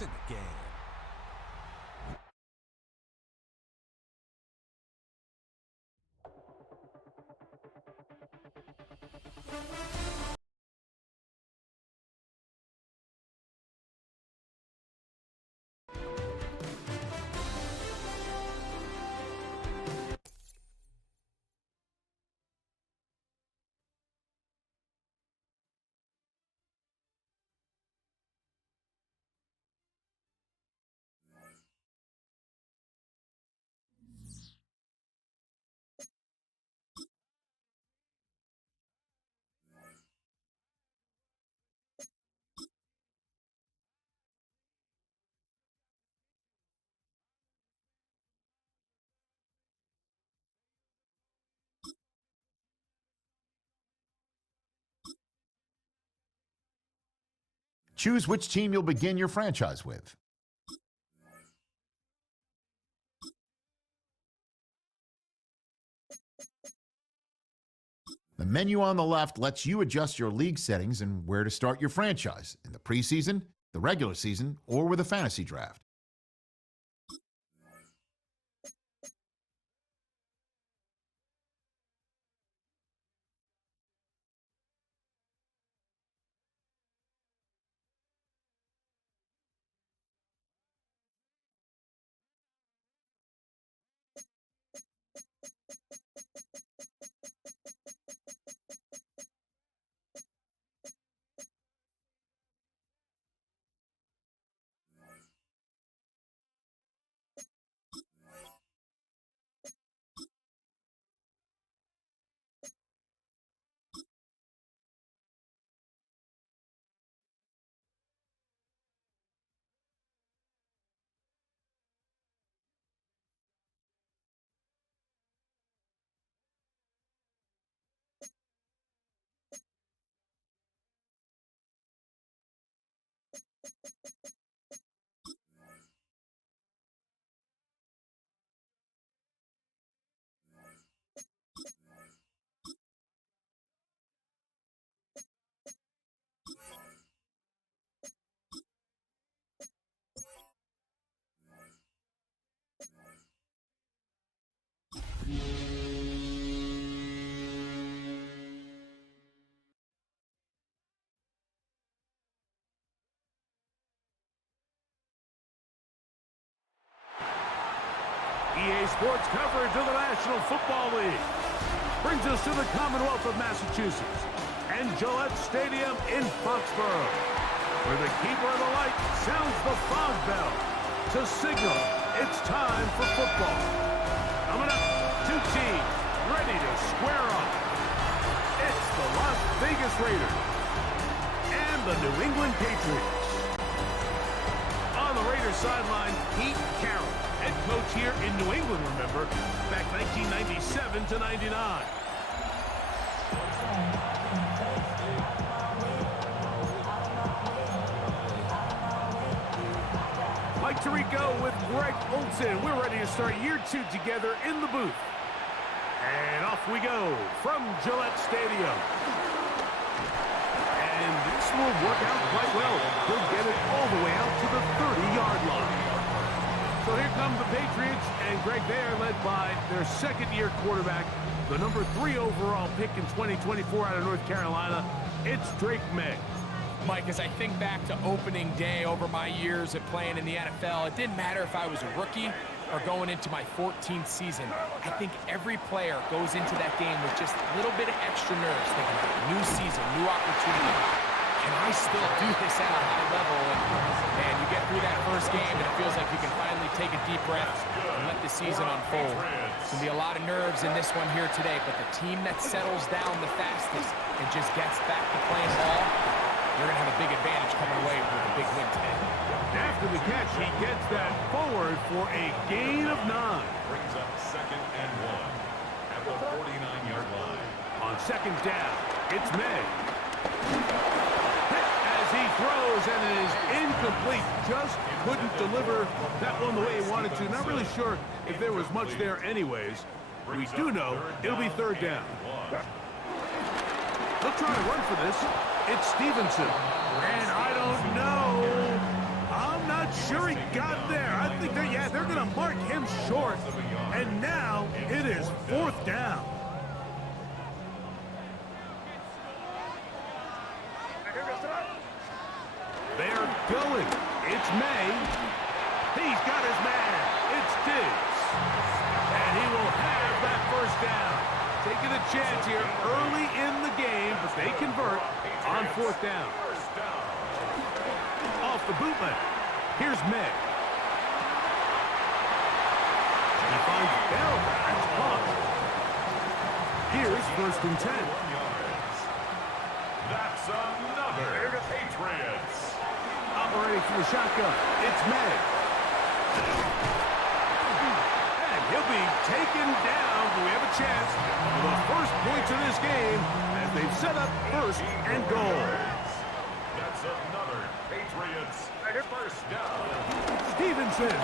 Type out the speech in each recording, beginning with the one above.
points in the game. Choose which team you'll begin your franchise with. The menu on the left lets you adjust your league settings and where to start your franchise, in the preseason, the regular season, or with a fantasy draft. EA Sports coverage of the National Football League brings us to the Commonwealth of Massachusetts and Gillette Stadium in Foxborough, where the keeper of the light sounds the fog bell to signal it's time for football. Coming up, two teams ready to square off. It's the Las Vegas Raiders and the New England Patriots. On the Raiders sideline, Pete Carroll, head coach here in New England, remember, back 1997 to 99. Mike Tirico with Greg Olson. We're ready to start year two together in the booth. And off we go from Gillette Stadium. And this will work out quite well. He'll get it all the way out to the 30-yard line. So here come the Patriots, and Greg, they are led by their second-year quarterback, the number 3 overall pick in 2024 out of North Carolina. It's Drake May. Mike, as I think back to opening day over my years of playing in the NFL, it didn't matter if I was a rookie or going into my 14th season. I think every player goes into that game with just a little bit of extra nerves, thinking, new season, new opportunity. Can I still do this at a high level? And you get through that first game, and it feels like you can finally take a deep breath and let the season unfold. There's going to be a lot of nerves in this one here today, but the team that settles down the fastest and just gets back to playing ball, they're going to have a big advantage coming away with a big win today. After the catch, he gets that forward for a gain of 9. Brings up 2nd and 1 at the 49-yard line. On second down, it's May. Hit as he throws, and it is incomplete. Just couldn't deliver that one the way he wanted to. Not really sure if there was much there anyways. We do know it'll be 3rd down. They'll try to run for this. It's Stevenson. And I don't know. I'm not short. And now it is 4th down. They're going. It's May. He's got his man. It's Diggs. And he will have that 1st down. Taking a chance here early in the game, but they convert on 4th down. Off the bootleg. Here's May. He finds Bell. That's caught. Here's 1st and 10. That's another Patriots. Operating from the shotgun. It's May. And he'll be taken down. Do we have a chance for the first points of this game as they've set up 1st and goal. That's another Patriots 1st down. Stevenson.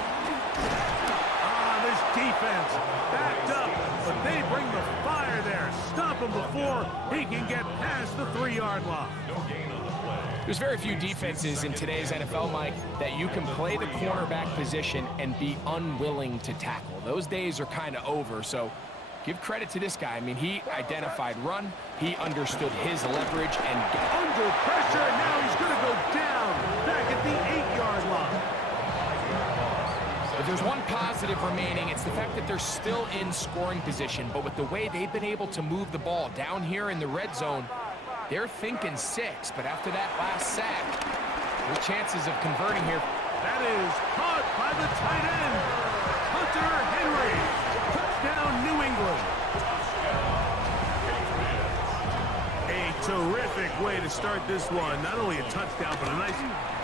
This defense backed up, but they bring the fire there. Stop him before he can get past the 3-yard line. No gain on the play. There's very few defenses in today's NFL, Mike, that you can play the cornerback position and be unwilling to tackle. Those days are kind of over, so give credit to this guy. I mean, he identified run, he understood his leverage, and under pressure, and now he's going to go down back at the 8-yard line. If there's one positive remaining, it's the fact that they're still in scoring position, but with the way they've been able to move the ball down here in the red zone, they're thinking 6, but after that last sack, their chances of converting here. That is caught by the tight end, Hunter Henry. Touchdown, New England. A terrific way to start this one. Not only a touchdown, but a nice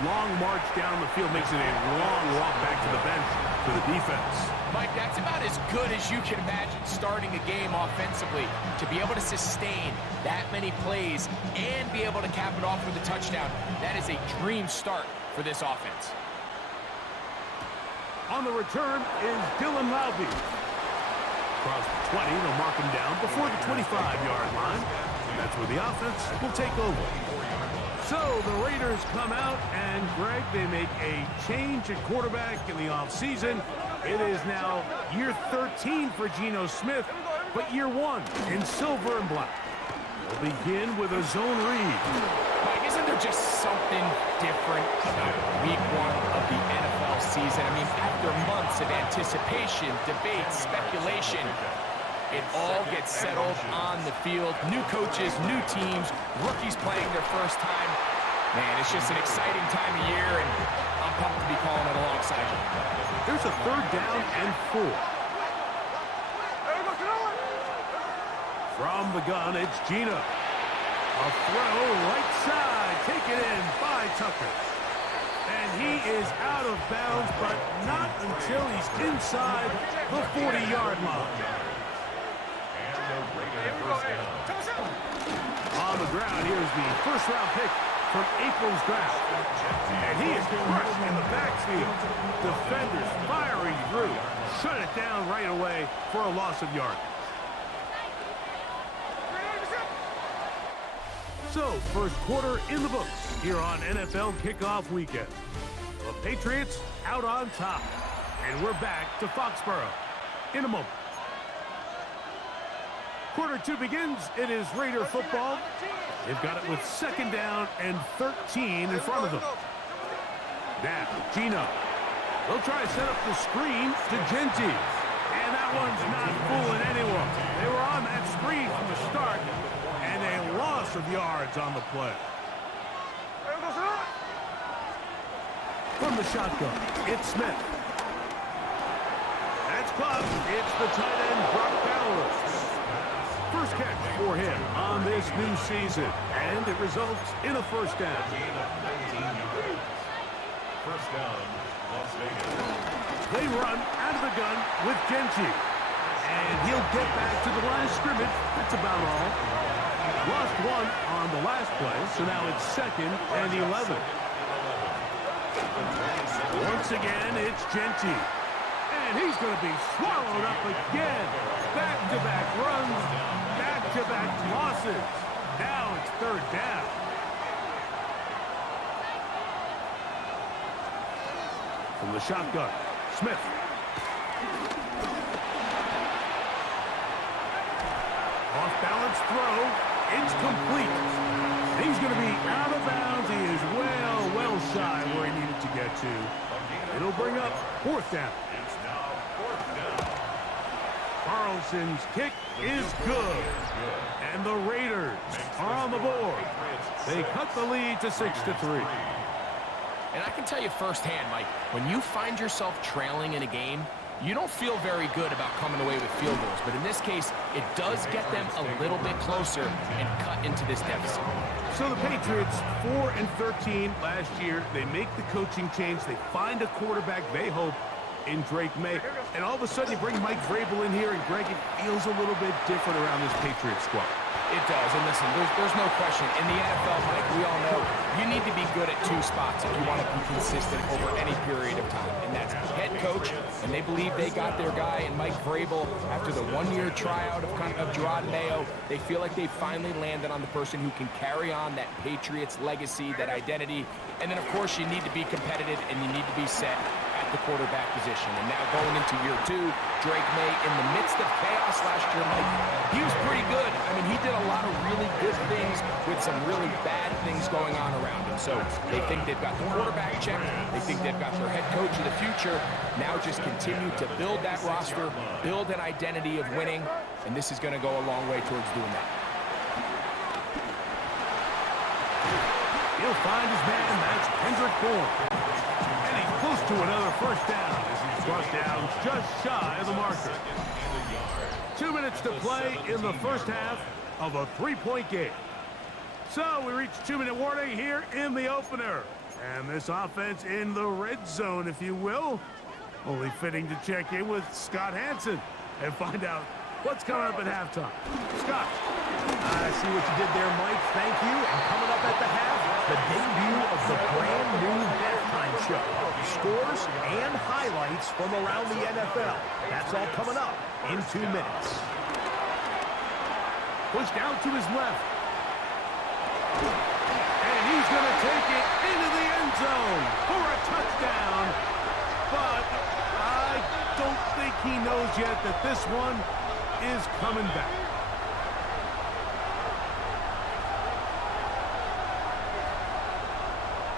long march down the field. Makes it a long walk back to the bench for the defense. Mike, that's about as good as you can imagine starting a game offensively. To be able to sustain that many plays and be able to cap it off with a touchdown, that is a dream start for this offense. On the return is Dylan Loudby. Across the 20, they'll mark him down before the 25-yard line. That's where the offense will take over. So the Raiders come out, and Greg, they make a change at quarterback in the offseason. It is now year 13 for Geno Smith, but year 1 in silver and black. We'll begin with a zone read. Mike, isn't there just something different about week 1 of the NFL season? I mean, after months of anticipation, debate, speculation, it all gets settled on the field. New coaches, new teams, rookies playing their first time. Man, it's just an exciting time of year, and I'm pumped to be calling it alongside you. There's a 3rd down and 4. From the gun, it's Geno. A throw right side, taken in by Tucker. And he is out of bounds, but not until he's inside the 40-yard line. On the ground, here's the 1st-round pick from April's draft. And he is crushed in the backfield. Defenders firing through. Shut it down right away for a loss of yardage. So, first quarter in the books here on NFL Kickoff Weekend. The Patriots out on top. And we're back to Foxborough in a moment. Quarter 2 begins. It is Raider football. They've got it with 2nd down and 13 in front of them. Now, Geno. They'll try to set up the screen to Genty. And that one's not fooling anyone. They were on that screen from the start, and a loss of yards on the play. From the shotgun, it's Smith. That's caught. It's the tight end, Brock Bowers. First catch for him on this new season, and it results in a 1st down. First down, Las Vegas. They run out of the gun with Genty, and he'll get back to the line of scrimmage. That's about all. Lost 1 on the last play, so now it's 2nd and 11. Once again, it's Genty, and he's going to be swallowed up again. Back-to-back runs, back-to-back losses. Now it's 3rd down. From the shotgun, Smith. Lance throw. It's complete. He's going to be out of bounds. He is well shy where he needed to get to. It'll bring up 4th down. It's now 4th down. Carlson's kick is good. And the Raiders are on the board. They cut the lead to 6-3. And I can tell you firsthand, Mike, when you find yourself trailing in a game, you don't feel very good about coming away with field goals. But in this case, it does get them a little bit closer and cut into this deficit. So the Patriots, 4-13 last year. They make the coaching change. They find a quarterback they hope in Drake May. And all of a sudden, you bring Mike Vrabel in here, and Greg, it feels a little bit different around this Patriots squad. It does, and listen, there's no question. In the NFL, Mike, we all know you need to be good at 2 spots if you want to be consistent over any period of time, and that's head coach, and they believe they got their guy in Mike Vrabel after the 1-year tryout of Gerard Mayo. They feel like they finally landed on the person who can carry on that Patriots legacy, that identity, and then, of course, you need to be competitive, and you need to be set at the quarterback position. And now going into year 2, Drake May, in the midst of chaos last year, Mike, he was pretty good. I mean, he did a lot of really good things with some really bad things going on around him. So they think they've got the quarterback checked. They think they've got their head coach of the future. Now just continue to build that roster, build an identity of winning, and this is going to go a long way towards doing that. He'll find his man. That's Kendrick Bourne. And he's close to another 1st down as he's brought down just shy of the marker. 2 minutes to play in the 1st half of a 3-point game. So we reach 2-minute warning here in the opener. And this offense in the red zone, if you will. Only fitting to check in with Scott Hansen and find out what's coming up at halftime. Scott. I see what you did there, Mike. Thank you. And coming up at the half, the debut of the brand new halftime show. Scores and highlights from around the NFL. That's all coming up in 2 minutes. Pushed out to his left. And he's going to take it into the end zone for a touchdown. But I don't think he knows yet that this one is coming back.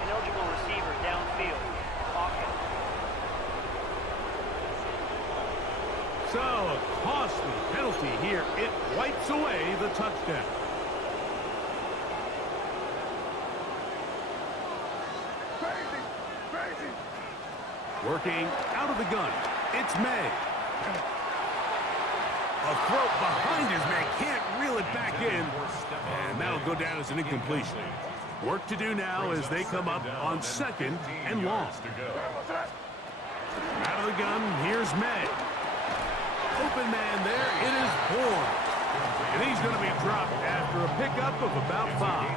Ineligible receiver downfield. Offense. So a costly penalty here. It wipes away the touchdown. Working out of the gun. It's May. A throw behind his man. Can't reel it back in. And that'll go down as an incompletion. Work to do now as they come up on 2nd and long. Out of the gun, here's May. Open man there. It is Bourne. And he's going to be dropped after a pickup of about 5.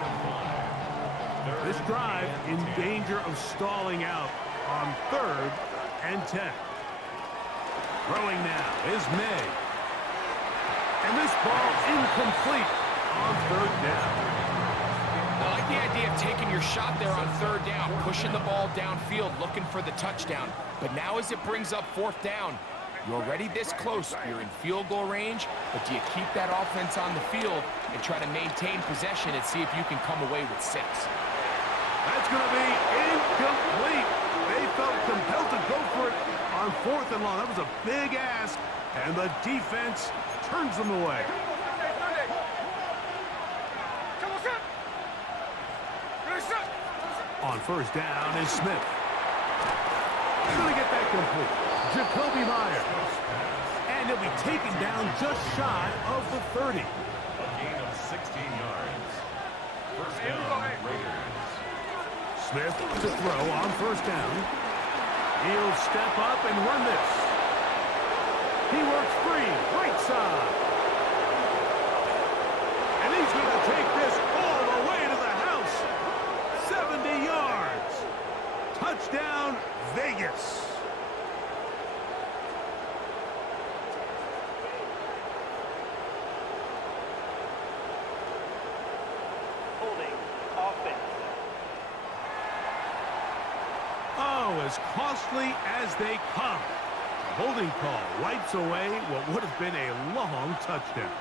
This drive in danger of stalling out on 3rd and 10. Throwing now is May. And this ball incomplete on 3rd down. I like the idea of taking your shot there on 3rd down, pushing the ball downfield, looking for the touchdown. But now as it brings up 4th down, you're already this close. You're in field goal range, but do you keep that offense on the field and try to maintain possession and see if you can come away with 6? That's going to be incomplete. They felt compelled to go for it on 4th and long. That was a big ask, and the defense turns them away. On 1st down is Smith. He's going to get that complete. Jacoby Myers. And he'll be taken down just shy of the 30. A gain of 16 yards. 1st down, Raiders. Smith to throw on 1st down. He'll step up and run this. He works free, right side. And he's going to take this all the way to the house. 70 yards. Touchdown, Vegas. Holding. Offense. Oh, as costly as they come. The holding call wipes away what would have been a long touchdown.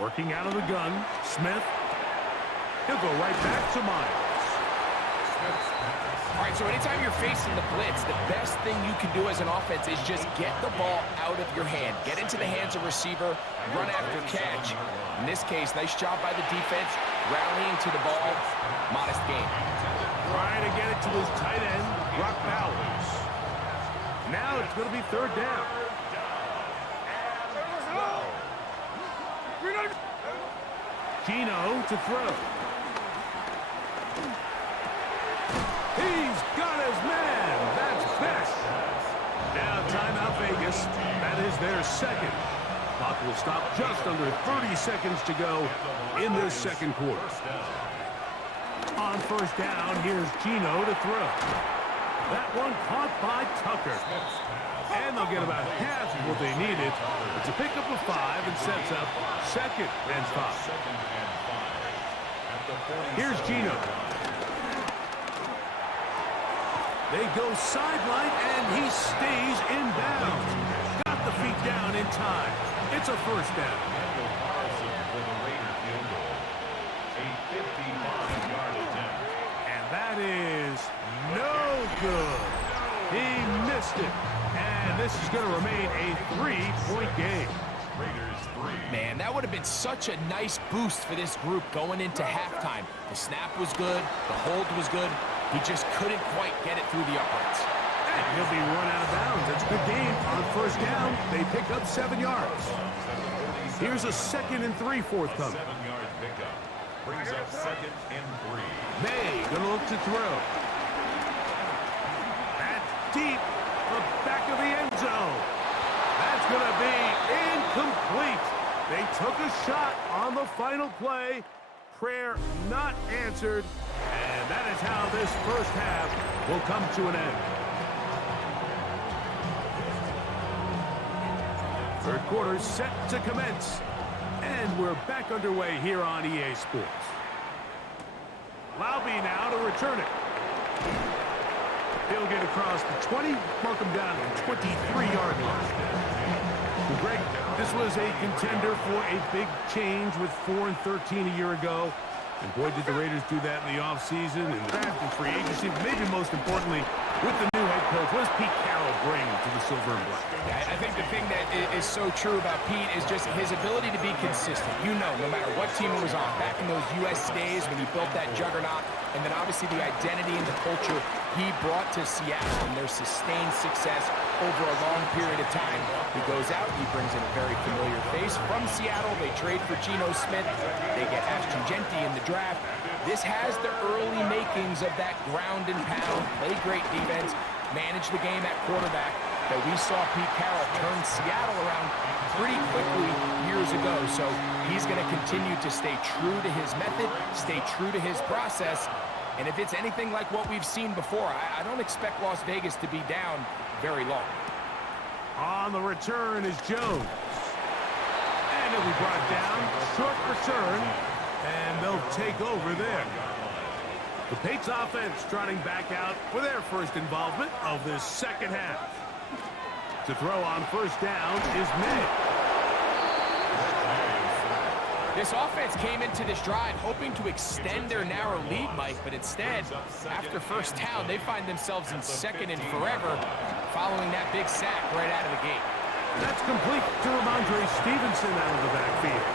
Working out of the gun, Smith. He'll go right back to Myers. All right, so anytime you're facing the blitz, the best thing you can do as an offense is just get the ball out of your hand. Get into the hands of receiver, run after catch. In this case, nice job by the defense, rallying to the ball. Modest gain. Trying to get it to his tight end, Brock Bowers. Now it's going to be third down. Gino to throw. He's got his man. That's best. Now timeout Vegas. That is their second. Clock will stop just under 30 seconds to go in this second quarter. On first down, here's Gino to throw. That one caught by Tucker. And they'll get about half of what they needed. It's a pickup of 5 and sets up second and 5. Here's Gino. They go sideline, and he stays in bounds. Got the feet down in time. It's a first down. And that is no good. He missed it. And this is going to remain a 3-point game. Man, that would have been such a nice boost for this group going into halftime. The snap was good. The hold was good. He just couldn't quite get it through the uprights. And he'll be run out of bounds. That's a good game. On first down, they pick up 7 yards. Here's a 2nd and 3 forthcoming. 7-yard pickup. Brings up 2nd and 3. May gonna look to throw. That's deep. The back of the end zone. That's gonna be incomplete. They took a shot on the final play. Prayer not answered. And that is how this first half will come to an end. Third quarter set to commence. And we're back underway here on EA Sports. Laube now to return it. He'll get across the 20, mark him down at the 23-yard line. Well, Greg, this was a contender for a big change with 4-13 a year ago. And boy, did the Raiders do that in the offseason and draft and free agency. Maybe most importantly, with the new head coach, what does Pete Carroll bring to the Silver and Black? Yeah, I think the thing that is so true about Pete is just his ability to be consistent. You know, no matter what team he was on, back in those U.S. days when he built that juggernaut, and then obviously the identity and the culture he brought to Seattle and their sustained success over a long period of time. He goes out, he brings in a very familiar face from Seattle. They trade for Geno Smith. They get Ashton Genty in the draft. This has the early makings of that ground and pound, play great defense, manage the game at quarterback that we saw Pete Carroll turn Seattle around pretty quickly years ago. So he's going to continue to stay true to his method, stay true to his process. And if it's anything like what we've seen before, I don't expect Las Vegas to be down very long. On the return is Jones. And he'll be brought down. Short return. And they'll take over there. The Pates offense trotting back out for their first involvement of this second half. To throw on first down is May. This offense came into this drive hoping to extend their narrow lead, Mike, but instead, after first down, they find themselves in 2nd and forever following that big sack right out of the gate. That's complete to Ramondre Stevenson out of the backfield.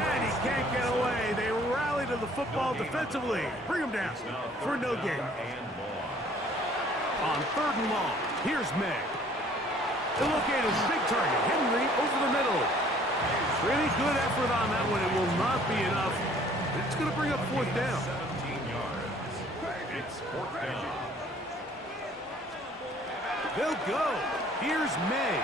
And he can't get away. They rally to the football defensively. Bring him down for no gain. On 3rd and long, here's May. He'll locate his big target, Henry, over the middle. Pretty good effort on that one. It will not be enough. It's going to bring up 4th down. 17 yards. It's 4th down. They'll go. Here's May.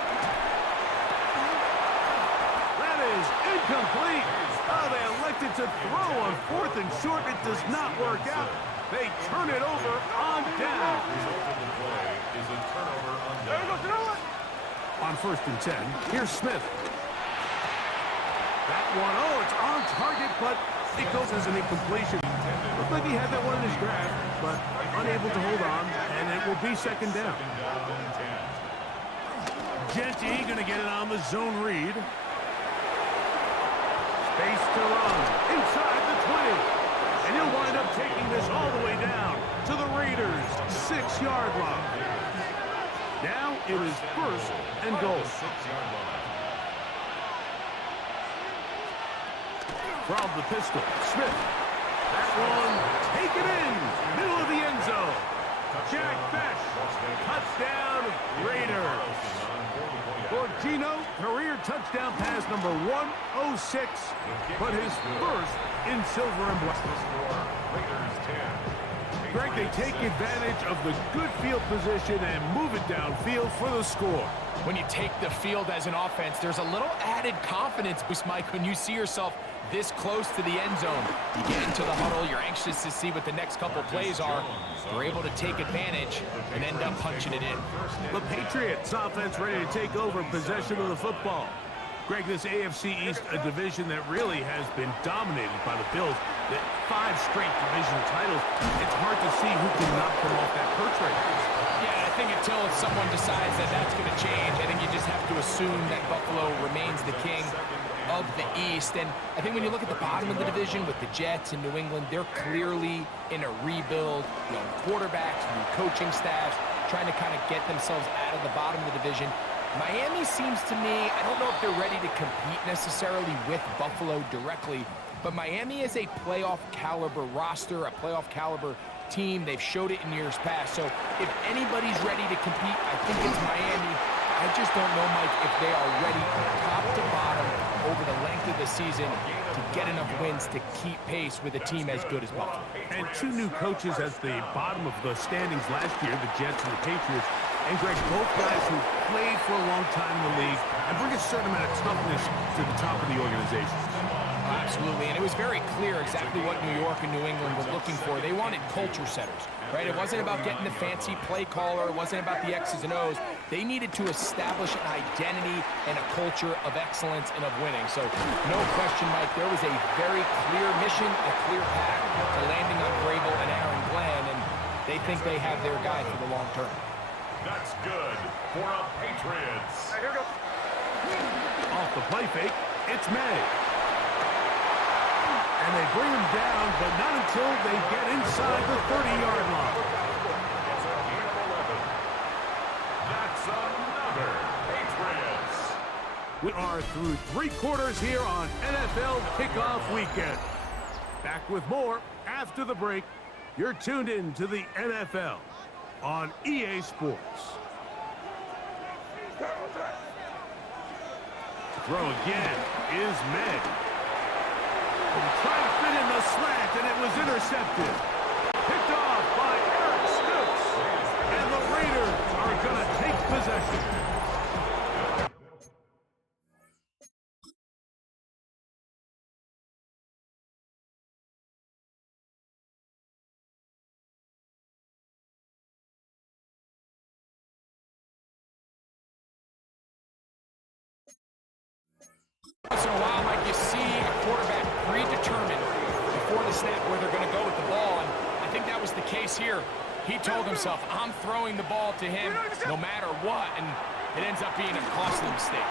That is incomplete. Oh, they elected to throw on 4th and short. It does not work out. They turn it over on down. Result of the play is a turnover on down. On 1st and 10, here's Smith. That one, oh, it's on target, but it goes as an incompletion. Looked like he had that one in his grasp, but unable to hold on, and it will be 2nd down. Genty going to get it on the zone read. Face to run inside the 20. And he'll wind up taking this all the way down to the Raiders' 6-yard line. Now it is first and goal. From the pistol, Smith. That one taken in, middle of the end zone. Jack Besh, touchdown Raiders. For Gino, career touchdown pass number 106, but his first in silver and black. Greg, they take advantage of the good field position and move it downfield for the score. When you take the field as an offense, there's a little added confidence boost, Mike, when you see yourself this close to the end zone. You get into the huddle, you're anxious to see what the next couple plays are. They're able to take advantage and end up punching it in. The Patriots offense ready to take over possession of the football. Greg, this AFC East, a division that really has been dominated by the Bills. The 5 straight division titles, it's hard to see who can knock them off that perch right now. Yeah, I think until someone decides that that's going to change, I think you just have to assume that Buffalo remains the king of the East. And I think when you look at the bottom of the division with the Jets and New England, they're clearly in a rebuild. Young quarterbacks, new coaching staffs, trying to kind of get themselves out of the bottom of the division. Miami seems to me, I don't know if they're ready to compete necessarily with Buffalo directly, but Miami is a playoff caliber roster, a playoff caliber team. They've showed it in years past. So if anybody's ready to compete, I think it's Miami. I just don't know, Mike, if they are ready top to bottom over the length of the season to get enough wins to keep pace with a team as good as Buffalo. And 2 new coaches at the bottom of the standings last year, the Jets and the Patriots. And Greg, both guys who played for a long time in the league and bring a certain amount of toughness to the top of the organization. Absolutely, and it was very clear exactly what New York and New England were looking for. They wanted culture setters, right? It wasn't about getting the fancy play caller. It wasn't about the X's and O's. They needed to establish an identity and a culture of excellence and of winning. So, no question, Mike, there was a very clear mission, a clear path to landing on Vrabel and Aaron Glenn, and they think they have their guy for the long term. That's good for a Patriots. Here we go. Off the play fake, it's May. And they bring him down, but not until they get inside the 30-yard line. That's another Patriots. We are through 3 quarters here on NFL Kickoff Weekend. Back with more after the break. You're tuned in to the NFL on EA Sports. Throw again is Meg. Trying to fit in the slant, and it was intercepted. Picked off by Eric Stokes. And the Raiders are going to take possession. Once in a while, Mike, you see a quarterback predetermined before the snap where they're going to go with the ball, and I think that was the case here. He told himself, I'm throwing the ball to him no matter what, and it ends up being a costly mistake.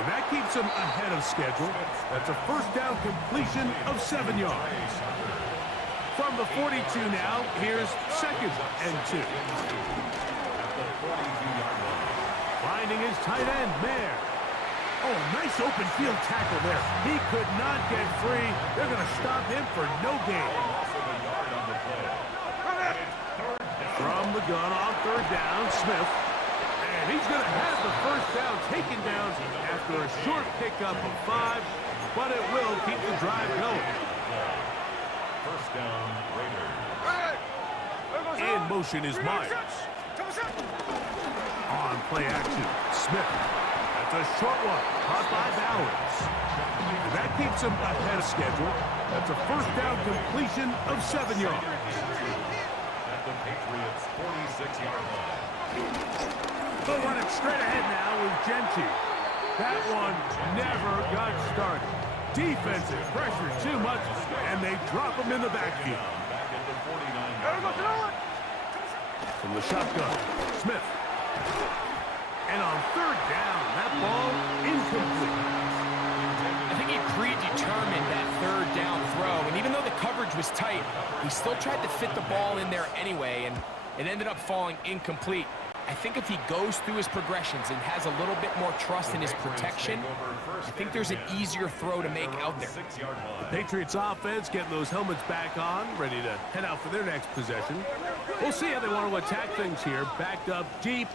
And that keeps him ahead of schedule. That's a first down completion of 7 yards. From the 42 now, here's 2nd and 2. Finding his tight end, Mayer. Oh, nice open field tackle there. He could not get free. They're going to stop him for no gain. From the gun on 3rd down, Smith. And he's going to have the first down taken down after a short pickup of 5, but it will keep the drive going. First down, Raiders. In motion is Myers. On play action, Smith. That's a short one, caught by Bowers. And that keeps him ahead of schedule. That's a first down completion of 7 yards. At the Patriots' 46-yard line. They'll run it straight ahead now with Genty. That one never got started. Defensive pressure too much, and they drop him in the backfield. Back at the 49-yard line. From the shotgun, Smith. And on 3rd down, that ball incomplete. I think think he predetermined that third down throw, and even though the coverage was tight, he still tried to fit the ball in there anyway, and it ended up falling incomplete. I think if he goes through his progressions and has a little bit more trust in his protection, I think there's an easier throw to make out there. The Patriots offense getting those helmets back on, ready to head out for their next possession. We'll see how they want to attack things here, backed up deep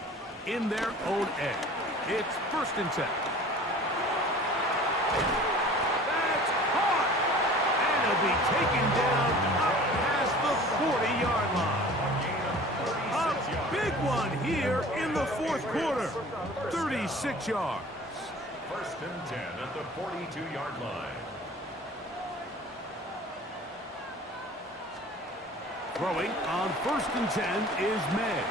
in their own end. It's 1st and 10. That's hard! And he'll be taken down up past the 40-yard line. A big one here in the 4th quarter. 36 yards. 1st and 10 at the 42-yard line. Throwing on 1st and 10 is May.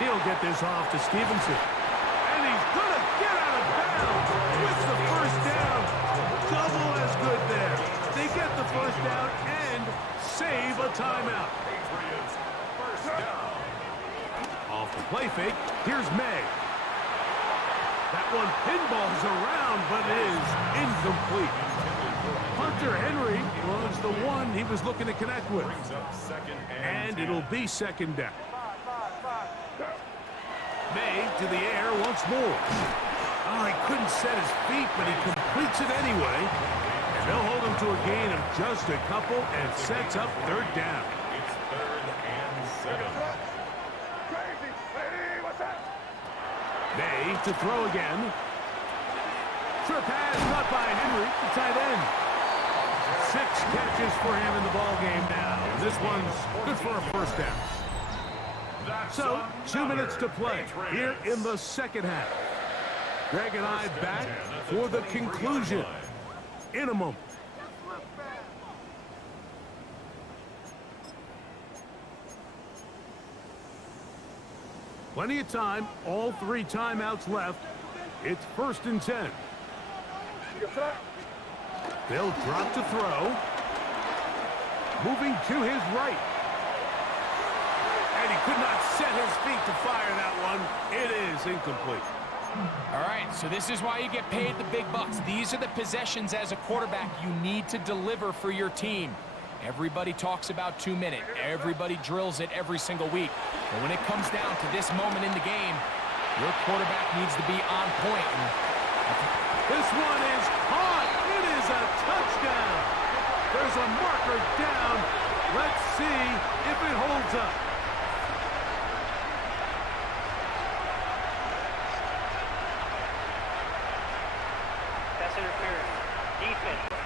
He'll get this off to Stevenson. And he's going to get out of bounds with the 1st down. Double as good there. They get the 1st down and save a timeout. Patriots, 1st down. Off the play fake, here's May. That one pinballs around, but it is incomplete. Hunter Henry was the one he was looking to connect with. Brings up 2nd And 10. it'll be 2nd down. May to the air once more. Oh, he couldn't set his feet, but he completes it anyway. And they'll hold him to a gain of just a couple and sets up 3rd down. It's 3rd and 7. May to throw again. Short pass, not by Henry, the tight end. 6 catches for him in the ball game now. This one's good for a 1st down. So, 2 minutes to play here in the 2nd half. Greg and I back for the conclusion in a moment. Plenty of time, all 3 timeouts left. It's 1st and 10. They'll drop to throw. Moving to his right. And he could not set his feet to fire that one. It is incomplete. All right, so this is why you get paid the big bucks. These are the possessions as a quarterback you need to deliver for your team. Everybody talks about 2-minute. Everybody drills it every single week. But when it comes down to this moment in the game, your quarterback needs to be on point. This one is caught. It is a touchdown. There's a marker down. Let's see if it holds up. Pass interference. Defense.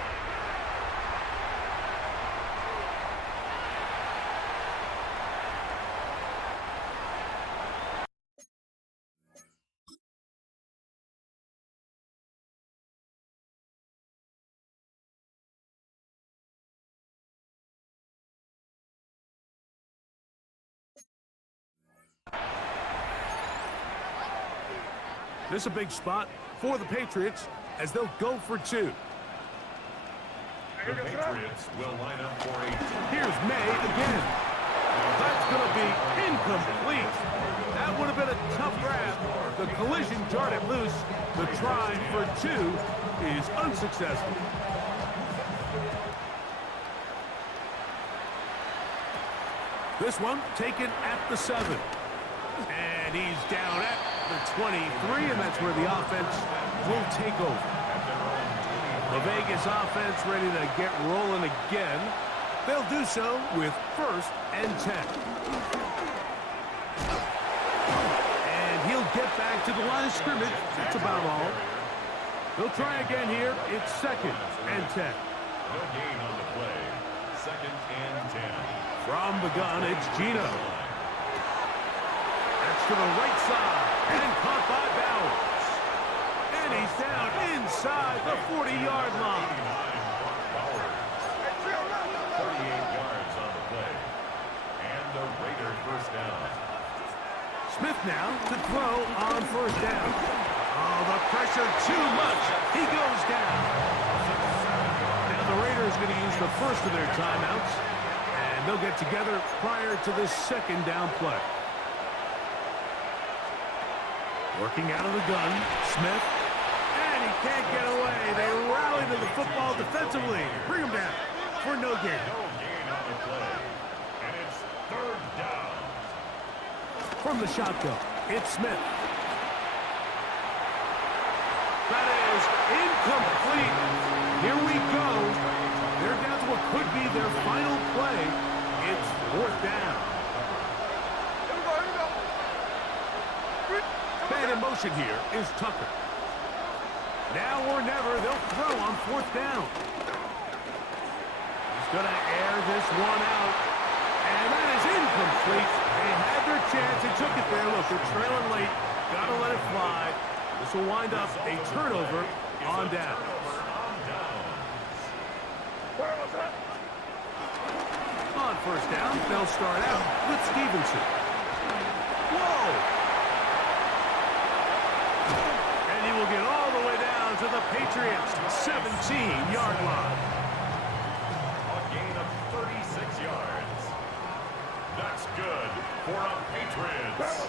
This is a big spot for the Patriots as they'll go for 2. The Patriots will line up for a... Here's May again. That's going to be incomplete. That would have been a tough grab. The collision jarred it loose. The try for 2 is unsuccessful. This one taken at the 7. And he's down at the 23, and that's where the offense will take over. The Vegas offense ready to get rolling again. They'll do so with 1st and 10. And he'll get back to the line of scrimmage. That's about all. They'll try again here. It's 2nd and 10. No gain on the play. 2nd and 10. From the gun, it's Gino. That's to the right side. And caught by Bowers. And he's down inside the 40-yard line. 38 yards on the play. And the Raiders 1st down. Smith now to throw on 1st down. Oh, the pressure too much. He goes down. Now the Raiders going to use the first of their timeouts. And they'll get together prior to this 2nd down play. Working out of the gun, Smith. And he can't get away. They rally to the football defensively. Bring them down for no gain. No gain on the play. And it's third down. From the shotgun, it's Smith. That is incomplete. Here we go. They're down to what could be their final play. It's fourth down. Man in motion here is Tucker. Now or never, they'll throw on fourth down. He's going to air this one out. And that is incomplete. They had their chance. They took it there. Look, they're trailing late. Got to let it fly. This will wind up a turnover on down. On first down, they'll start out with Stevenson. Whoa! And he will get all the way down to the Patriots' 17-yard line. A gain of 36 yards. That's good for a Patriots.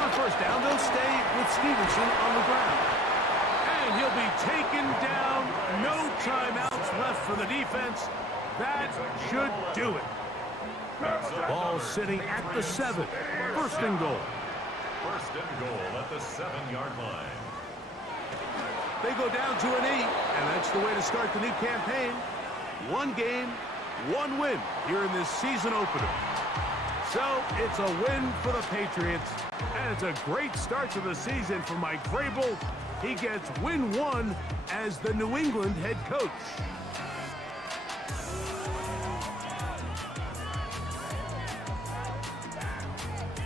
On first down, they'll stay with Stevenson on the ground. And he'll be taken down. No timeouts left for the defense. That should do it. Ball sitting at the 7. First and goal. First and goal at the 7-yard line. They go down to an 8, and that's the way to start the new campaign. One game, one win here in this season opener. So it's a win for the Patriots, and it's a great start to the season for Mike Vrabel. He gets win 1 as the New England head coach.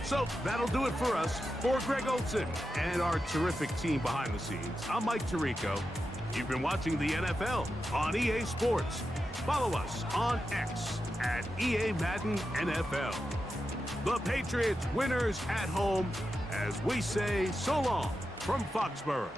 So that'll do it for us. For Greg Olson and our terrific team behind the scenes, I'm Mike Tirico. You've been watching the NFL on EA Sports. Follow us on X at EA Madden NFL. The Patriots winners at home as we say so long from Foxborough.